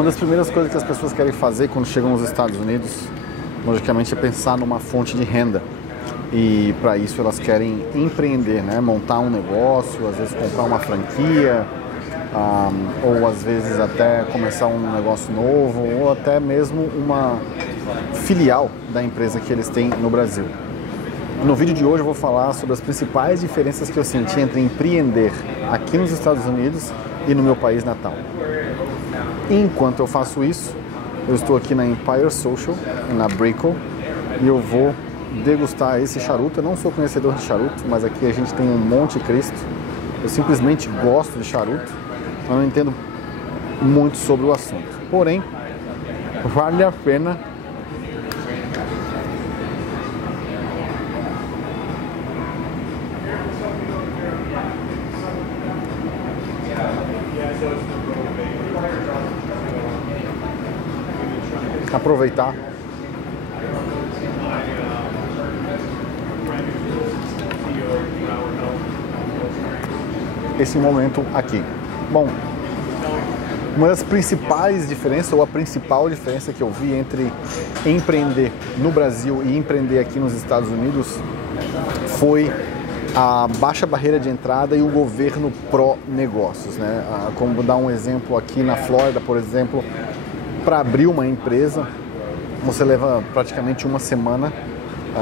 Uma das primeiras coisas que as pessoas querem fazer quando chegam nos Estados Unidos, logicamente, é pensar numa fonte de renda. E para isso elas querem empreender, né? Montar um negócio, às vezes comprar uma franquia, ou às vezes até começar um negócio novo, ou até mesmo uma filial da empresa que eles têm no Brasil. No vídeo de hoje eu vou falar sobre as principais diferenças que eu senti entre empreender aqui nos Estados Unidos e no meu país natal. Enquanto eu faço isso, eu estou aqui na Empire Social, na Brickell, e eu vou degustar esse charuto. Eu não sou conhecedor de charuto, mas aqui a gente tem um Monte Cristo. Eu simplesmente gosto de charuto, eu não entendo muito sobre o assunto. Porém, vale a pena aproveitar esse momento aqui. Bom, uma das principais diferenças, ou a principal diferença que eu vi entre empreender no Brasil e empreender aqui nos Estados Unidos foi a baixa barreira de entrada e o governo pró-negócios, né? Como vou dar um exemplo aqui na Flórida, por exemplo, para abrir uma empresa, você leva praticamente uma semana,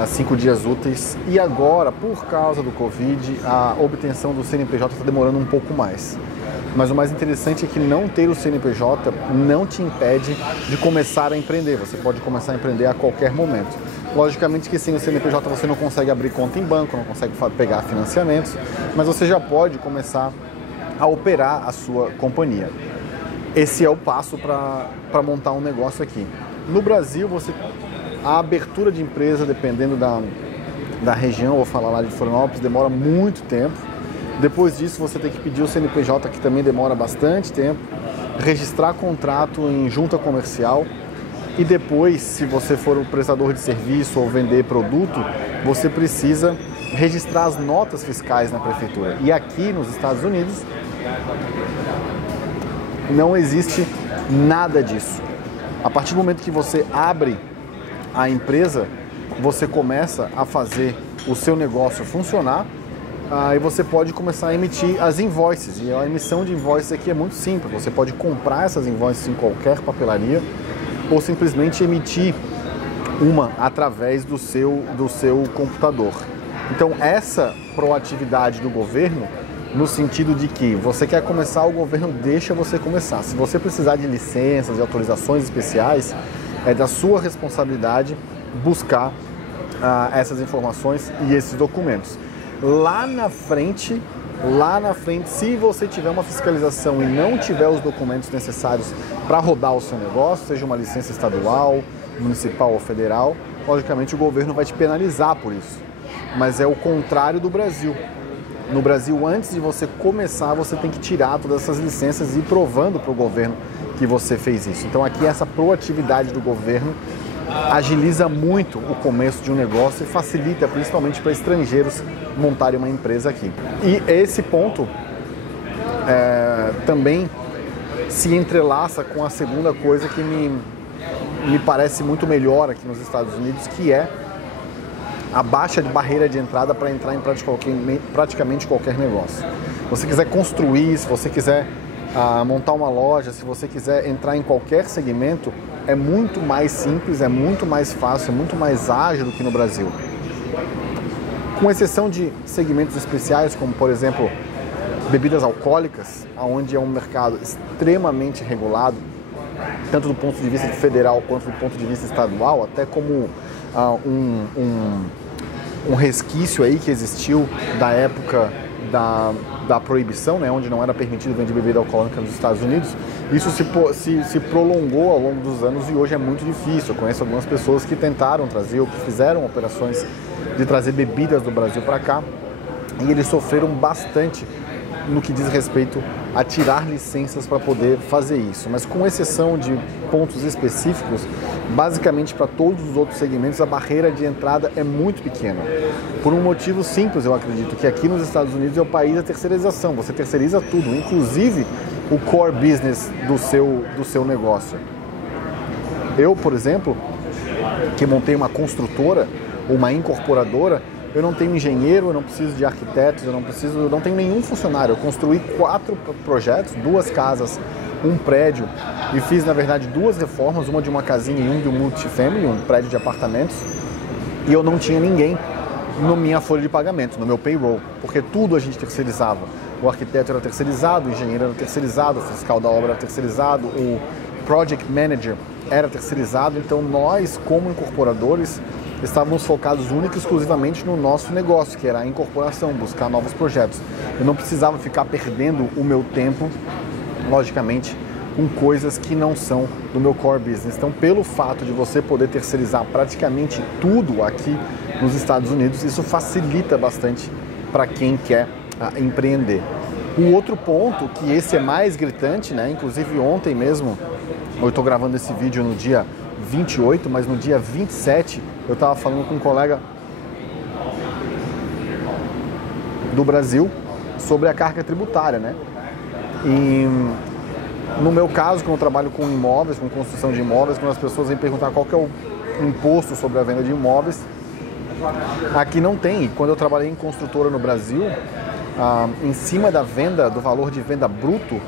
5 dias úteis, e agora, por causa do Covid, a obtenção do CNPJ está demorando um pouco mais. Mas o mais interessante é que não ter o CNPJ não te impede de começar a empreender. Você pode começar a empreender a qualquer momento. Logicamente que sem o CNPJ você não consegue abrir conta em banco, não consegue pegar financiamentos, mas você já pode começar a operar a sua companhia. Esse é o passo para montar um negócio aqui. No Brasil, a abertura de empresa, dependendo da região, vou falar lá de Florianópolis, demora muito tempo. Depois disso, você tem que pedir o CNPJ, que também demora bastante tempo, registrar contrato em junta comercial e depois, se você for um prestador de serviço ou vender produto, você precisa registrar as notas fiscais na prefeitura. E aqui nos Estados Unidos não existe nada disso. A partir do momento que você abre a empresa, você começa a fazer o seu negócio funcionar, e você pode começar a emitir as invoices. E a emissão de invoices aqui é muito simples. Você pode comprar essas invoices em qualquer papelaria ou simplesmente emitir uma através do seu computador. Então essa proatividade do governo, no sentido de que você quer começar, o governo deixa você começar. Se você precisar de licenças, de autorizações especiais, é da sua responsabilidade buscar essas informações e esses documentos. Lá na frente, se você tiver uma fiscalização e não tiver os documentos necessários para rodar o seu negócio, seja uma licença estadual, municipal ou federal, logicamente o governo vai te penalizar por isso. Mas é o contrário do Brasil. No Brasil, antes de você começar, você tem que tirar todas essas licenças e ir provando para o governo que você fez isso. Então aqui essa proatividade do governo agiliza muito o começo de um negócio e facilita principalmente para estrangeiros montarem uma empresa aqui. E esse ponto também se entrelaça com a segunda coisa que me parece muito melhor aqui nos Estados Unidos, que é a baixa de barreira de entrada para entrar em praticamente qualquer negócio. Se você quiser construir, se você quiser montar uma loja, se você quiser entrar em qualquer segmento, é muito mais simples, é muito mais fácil, é muito mais ágil do que no Brasil. Com exceção de segmentos especiais, como por exemplo, bebidas alcoólicas, onde é um mercado extremamente regulado, tanto do ponto de vista federal quanto do ponto de vista estadual, até como um resquício aí que existiu da época da proibição, né, onde não era permitido vender bebida alcoólica nos Estados Unidos. Isso se prolongou ao longo dos anos e hoje é muito difícil. Eu conheço algumas pessoas que tentaram trazer ou que fizeram operações de trazer bebidas do Brasil para cá e eles sofreram bastante no que diz respeito a tirar licenças para poder fazer isso. Mas com exceção de pontos específicos, basicamente para todos os outros segmentos a barreira de entrada é muito pequena. Por um motivo simples, eu acredito, que aqui nos Estados Unidos é o país da terceirização. Você terceiriza tudo, inclusive o core business do seu negócio. Eu, por exemplo, que montei uma construtora, uma incorporadora, eu não tenho engenheiro, eu não preciso de arquitetos, eu não tenho nenhum funcionário. Eu construí 4 projetos, 2 casas, um prédio e fiz, na verdade, 2 reformas, uma de uma casinha e um de um multifamily, um prédio de apartamentos, e eu não tinha ninguém na minha folha de pagamento, no meu payroll, porque tudo a gente terceirizava. O arquiteto era terceirizado, o engenheiro era terceirizado, o fiscal da obra era terceirizado, o project manager era terceirizado. Então nós, como incorporadores, estávamos focados única e exclusivamente no nosso negócio, que era a incorporação, buscar novos projetos. Eu não precisava ficar perdendo o meu tempo, logicamente, com coisas que não são do meu core business. Então, pelo fato de você poder terceirizar praticamente tudo aqui nos Estados Unidos, isso facilita bastante para quem quer empreender. O outro ponto, que esse é mais gritante, né? Inclusive ontem mesmo, eu estou gravando esse vídeo no dia 28, mas no dia 27 eu estava falando com um colega do Brasil sobre a carga tributária, né? E no meu caso, como eu trabalho com imóveis, com construção de imóveis, quando as pessoas vêm perguntar qual que é o imposto sobre a venda de imóveis, aqui não tem. E quando eu trabalhei em construtora no Brasil, em cima da venda, do valor de venda bruto,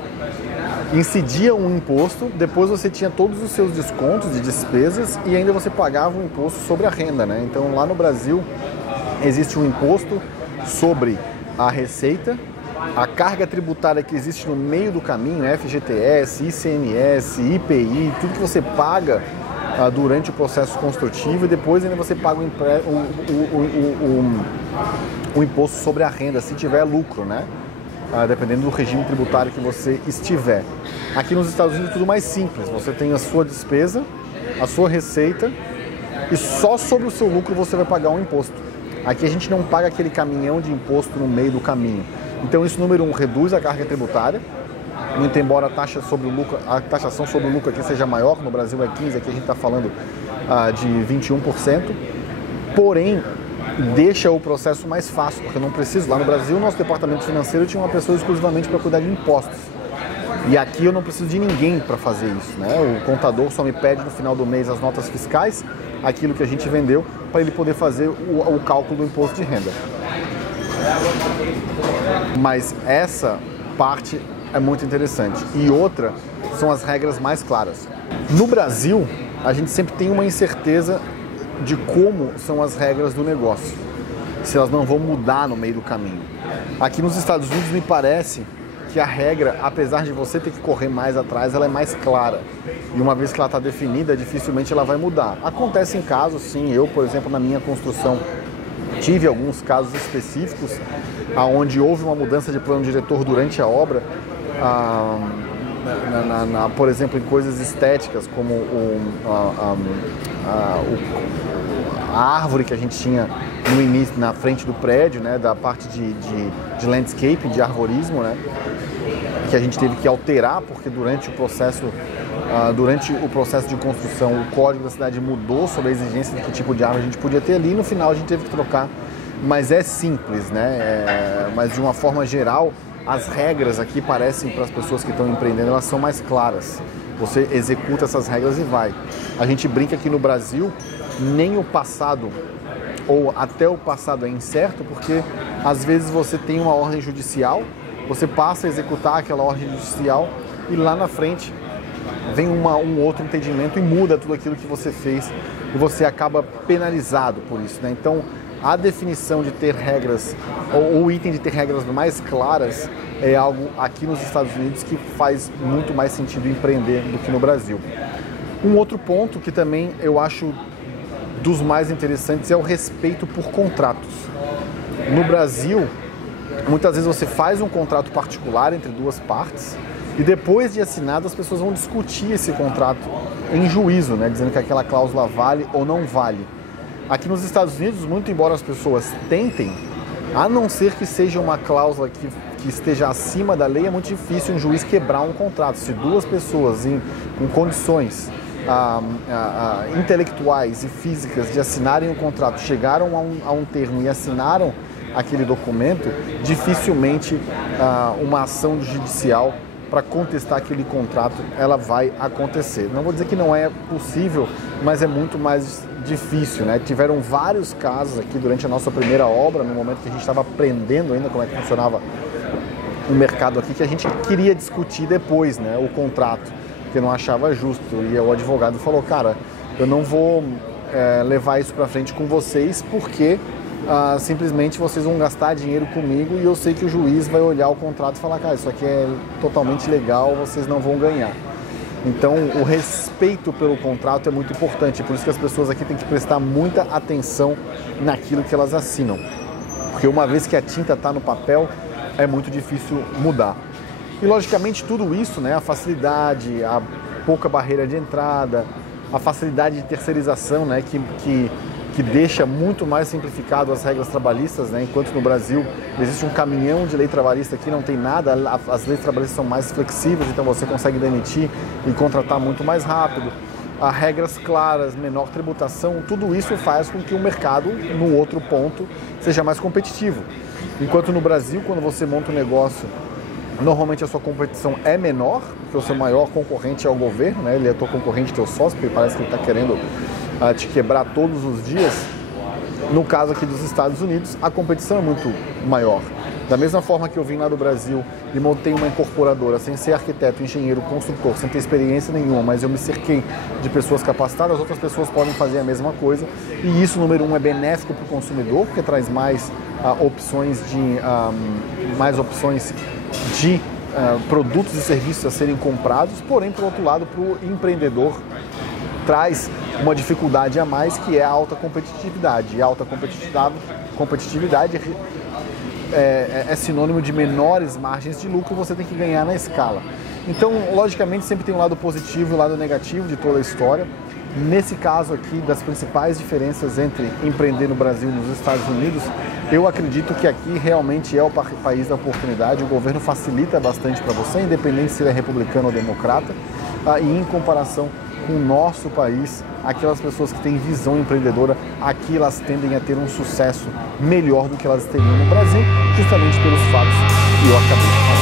incidia um imposto, depois você tinha todos os seus descontos de despesas e ainda você pagava um imposto sobre a renda, né? Então lá no Brasil existe um imposto sobre a receita, a carga tributária que existe no meio do caminho, FGTS, ICMS, IPI, tudo que você paga durante o processo construtivo, e depois ainda você paga o imposto sobre a renda, se tiver lucro, né? Dependendo do regime tributário que você estiver. Aqui nos Estados Unidos é tudo mais simples, você tem a sua despesa, a sua receita, e só sobre o seu lucro você vai pagar um imposto. Aqui a gente não paga aquele caminhão de imposto no meio do caminho. Então isso, número 1, reduz a carga tributária, muito embora a taxação sobre o lucro aqui seja maior, no Brasil é 15%, aqui a gente está falando de 21%, porém deixa o processo mais fácil, porque eu não preciso. Lá no Brasil, o nosso departamento financeiro tinha uma pessoa exclusivamente para cuidar de impostos. E aqui eu não preciso de ninguém para fazer isso, né? O contador só me pede no final do mês as notas fiscais, aquilo que a gente vendeu, para ele poder fazer o cálculo do imposto de renda. Mas essa parte é muito interessante. E outra são as regras mais claras. No Brasil, a gente sempre tem uma incerteza de como são as regras do negócio, se elas não vão mudar no meio do caminho. Aqui nos Estados Unidos me parece que a regra, apesar de você ter que correr mais atrás, ela é mais clara. E uma vez que ela está definida, dificilmente ela vai mudar. Acontece em casos, sim. Eu, por exemplo, na minha construção, tive alguns casos específicos onde houve uma mudança de plano diretor durante a obra, por exemplo, em coisas estéticas, como a árvore que a gente tinha no início, na frente do prédio, né, da parte de landscape, de arvorismo, né, que a gente teve que alterar, porque durante o processo de construção o código da cidade mudou sobre a exigência de que tipo de árvore a gente podia ter ali, e no final a gente teve que trocar. Mas é simples, né? Mas de uma forma geral, as regras aqui parecem, para as pessoas que estão empreendendo, elas são mais claras. Você executa essas regras e vai. A gente brinca que no Brasil, nem o passado ou até o passado é incerto, porque às vezes você tem uma ordem judicial, você passa a executar aquela ordem judicial e lá na frente vem um outro entendimento e muda tudo aquilo que você fez e você acaba penalizado por isso, né? Então, a definição de ter regras, ou o item de ter regras mais claras, é algo aqui nos Estados Unidos que faz muito mais sentido empreender do que no Brasil. Um outro ponto que também eu acho dos mais interessantes é o respeito por contratos. No Brasil, muitas vezes você faz um contrato particular entre duas partes e depois de assinado as pessoas vão discutir esse contrato em juízo, né, dizendo que aquela cláusula vale ou não vale. Aqui nos Estados Unidos, muito embora as pessoas tentem, a não ser que seja uma cláusula que esteja acima da lei, é muito difícil um juiz quebrar um contrato. Se duas pessoas com condições intelectuais e físicas de assinarem um contrato chegaram a um termo e assinaram aquele documento, dificilmente uma ação judicial para contestar aquele contrato, ela vai acontecer. Não vou dizer que não é possível, mas é muito mais difícil, né? Tiveram vários casos aqui durante a nossa primeira obra, no momento que a gente estava aprendendo ainda como é que funcionava o mercado aqui, que a gente queria discutir depois, né, o contrato, porque não achava justo. E o advogado falou, cara, eu não vou levar isso para frente com vocês, porque simplesmente vocês vão gastar dinheiro comigo e eu sei que o juiz vai olhar o contrato e falar, cara, isso aqui é totalmente legal, vocês não vão ganhar. Então, o respeito pelo contrato é muito importante, por isso que as pessoas aqui têm que prestar muita atenção naquilo que elas assinam, porque uma vez que a tinta está no papel, é muito difícil mudar. E, logicamente, tudo isso, né, a facilidade, a pouca barreira de entrada, a facilidade de terceirização, né, que deixa muito mais simplificado as regras trabalhistas, né? Enquanto no Brasil existe um caminhão de lei trabalhista, aqui não tem nada, as leis trabalhistas são mais flexíveis, então você consegue demitir e contratar muito mais rápido. Há regras claras, menor tributação, tudo isso faz com que o mercado, no outro ponto, seja mais competitivo. Enquanto no Brasil, quando você monta um negócio, normalmente a sua competição é menor, porque o seu maior concorrente é o governo, né? Ele é teu concorrente, teu sócio, porque parece que ele está querendo te quebrar todos os dias. No caso aqui dos Estados Unidos, a competição é muito maior. Da mesma forma que eu vim lá do Brasil e montei uma incorporadora sem ser arquiteto, engenheiro, consultor, sem ter experiência nenhuma, mas eu me cerquei de pessoas capacitadas, outras pessoas podem fazer a mesma coisa. E isso, número um, é benéfico para o consumidor, porque traz mais opções de produtos e serviços a serem comprados, porém, por outro lado, para o empreendedor, traz uma dificuldade a mais, que é a alta competitividade. E a alta competitividade é sinônimo de menores margens de lucro, você tem que ganhar na escala. Então, logicamente, sempre tem um lado positivo e um lado negativo de toda a história. Nesse caso aqui, das principais diferenças entre empreender no Brasil e nos Estados Unidos, eu acredito que aqui realmente é o país da oportunidade. O governo facilita bastante para você, independente se ele é republicano ou democrata, e em comparação com o nosso país, aquelas pessoas que têm visão empreendedora, aqui elas tendem a ter um sucesso melhor do que elas teriam no Brasil, justamente pelos fatos que eu acabei de falar.